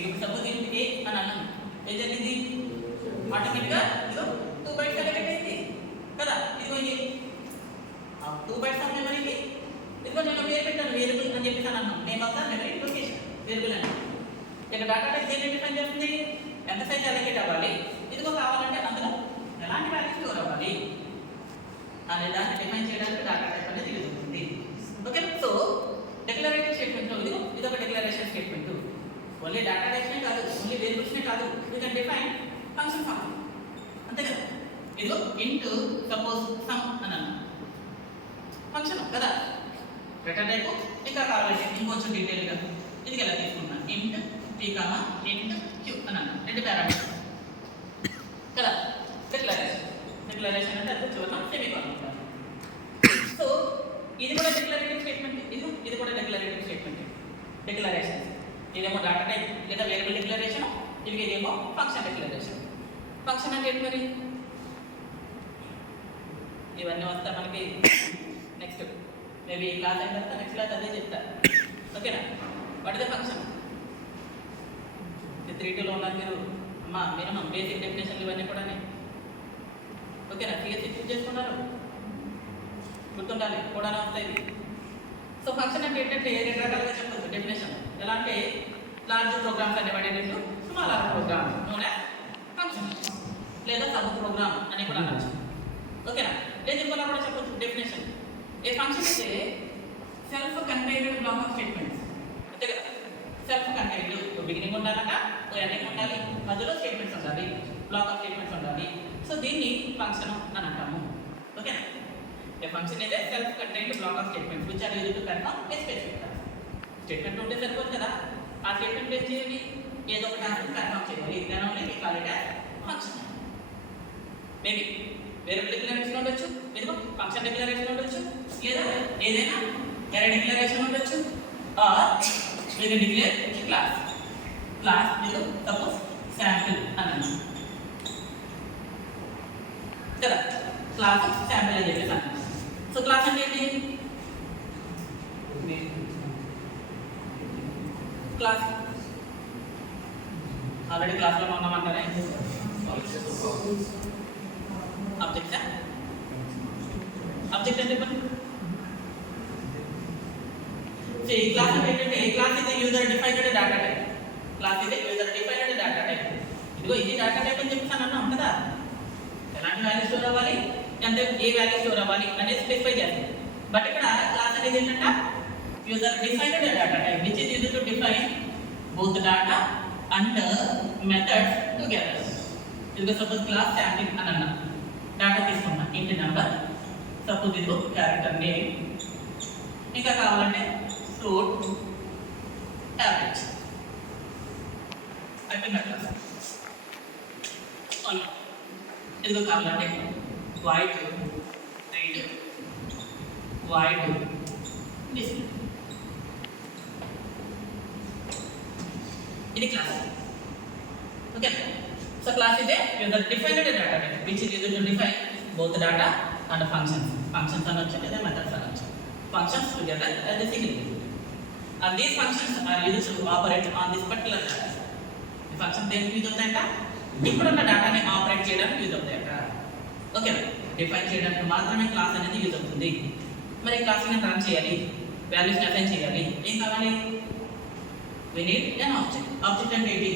ఇప్పుడు సపోజ్ ఏంటి ఏ అని అన్నాను, ఏం జరిగింది ఆటోమేటిక్గా ఇదిగో 2 బైట్స్ అలొకేట్ అయింది కదా. ఇదిగో ఏ 2 బైట్స్ అనే మనకి ఇదిగో నేను పేరు పెట్టాను వేరియబుల్ అని చెప్పేసి అన్నాను. Name of the memory location variable అని. ఇక డేటా టైప్ దేన్ని డిఫైన్ చేస్తుంది, ఎంత సైజ్ అలొకేట్ అవ్వాలి, ఇదిగో కావాలంటే అందులో ఎలాంటి వాల్యూ స్టోర్ అవ్వాలి అనే దాన్ని డిఫైన్ చేయడానికి డేటా టైప్ అనేది యూజ్ అవుతుంది. ఓకే, సో డిక్లరేటివ్ స్టేట్మెంట్ ఇదిగో ఇది ఒక డిక్లరేషన్ స్టేట్మెంట్. ఓన్లీ డేటా టైప్స్నే కాదు, ఓన్లీ వేరియబుల్స్నే కాదు, you can define function form అంతే కదా. ఇదిగో ఇంట్ సపోజ్ సమ్ అని అన్నాను ఫంక్షన్ కదా డేటా టైప్. ఇంకా కావాలంటే ఇంకొంచెం డీటెయిల్గా ఇది ఎలా తీసుకున్నాను, ఇంట్ p ఇంట్ q అని అన్నాను, 2 పారామీటర్స్ కదా. డిక్లరేషన్ అంటే అది చూద్దాం సెమీకోలన్. సో ఇది కూడా డిక్లరేటివ్ స్టేట్మెంట్, ఇది కూడా డిక్లరేటివ్ స్టేట్మెంట్. డిక్లరేషన్ ఇదేమో డేటా టైప్ లేదా వేరియబుల్ డిక్లరేషన్, ఇదేమో ఫంక్షన్ డిక్లరేషన్. ఫంక్షన్ అంటే ఏంటి మరి, ఇవన్నీ వస్తా మనకి నెక్స్ట్ మేబీ క్లాస్ అయిన తర్వాత నెక్స్ట్ క్లాస్ అదే చెప్తా. ఓకేనా, వాట్ ఇస్ ద ఫంక్షన్? 3-2లో ఉన్నారు మీరు అమ్మా, మినిమం బేసిక్ డెఫినేషన్లు ఇవన్నీ కూడా. ఓకేనా, సిఎస్సి చూస్ చేసుకున్నారు, గుర్తుండాలి కూడా వస్తాయి. సో ఫంక్షన్ అంటే ఏంటంటే 2 రకాలుగా చెప్పచ్చు డెఫినేషన్. ఎలా అంటే లార్జ్ ప్రోగ్రామ్స్ అనేవాడి small program known as function, లేదా సబ్ ప్రోగ్రామ్ అని కూడా అనొచ్చు. ఓకేనా, లేదా ఇంకోలా కూడా చెప్పచ్చు డెఫినేషన్. ఏ ఫంక్షన్ అయితే self contained block of statements అంతే కదా. సెల్ఫ్ కంటైన్డ్ బిగినింగ్ ఉండాలట, ఎండింగ్ ఉండాలి, మధ్యలో స్టేట్మెంట్స్ ఉండాలి, బ్లాక్ ఆఫ్ స్టేట్మెంట్స్ ఉండాలి. సో దీన్ని ఫంక్షన్ అని అంటాము. ఓకేనా, ఏ ఫంక్షన్ అయితే self contained block of statements which are used to confirm a specific task. Statement ఉంటే సరిపోదు కదా, ఆ స్టేట్మెంట్ ఏం చేయాలి, ఏదో ఒక టాస్క్ కన్ఫర్మ్ చేయాలి. దాని వల్ల we call it as function. Maybe variable declaration ఉండొచ్చు, ఇదిగో ఫంక్షన్ డిక్లరేషన్ ఉండొచ్చు, లేదా ఏదైనా ఎరే డిక్లరేషన్ ఉండొచ్చు, or we can declare class is suppose sample అని కదా. క్లాస్ శాంపిల్ అని చెప్పేసి అన్నాను. సో క్లాస్ అంటే ఏంటి, క్లాస్ ఆల్రెడీ క్లాస్లో ఉన్నామంటారా. ఆబ్జెక్ట్ ఆబ్జెక్ట్ అంటే చెప్పండి. సో ఈ క్లాస్ అంటే ఏంటంటే క్లాస్ ఇది user defined data type. Class ఇది యూజర్ డిఫైన్డ్ డేటా టైప్. ఇదిగో ఇది డేటా టైప్ అని చెప్పేసి అన్నాం కదా. ఎలాంటి వాల్యూ స్టోర్ అవ్వాలి, అంటే ఏ వాల్యూ స్టోర్ అవ్వాలి అనేది స్పెసిఫై చేస్తాం. బట్ ఇక్కడ క్లాస్ అనేది ఏంటంటే user defined data type which is used to define both data and methods together. ఇదిగో సపోజ్ క్లాస్ శాంపిల్ అని అన్నా, డేటా తీసుకున్నా ఇంటి నెంబర్, సపోజ్ ఇదిగో క్యారెక్టర్ నేమ్, ఇంకా కావాలంటే ఫ్రూట్ యావరేజ్ అయిపోయింది క్లాస్. ఇదిగో కావాలంటే వైట్ రెడ్ వైట్ డిస్ప్లే, ఇది క్లాస్. ఓకే, సో క్లాస్ ఇదే user defined data type which is used to define both data and functions. Functions అనొచ్చు లేదా మెథడ్స్ అనొచ్చు. Functions together as a single unit, and these functions are used to operate on this particular data. The function దేనికి use అవుతాయంట, ఇప్పుడున్న డేటాని operate చేయడానికి use అవుతాయంట. Okay, define చేయడానికి మాత్రమే class అనేది యూజ్ అవుతుంది. మరి క్లాస్ని రన్ చేయాలి, వాల్యూస్ని అసైన్ చేయాలి, ఏం కావాలి, we need an object. Object అంటే ఏంటి,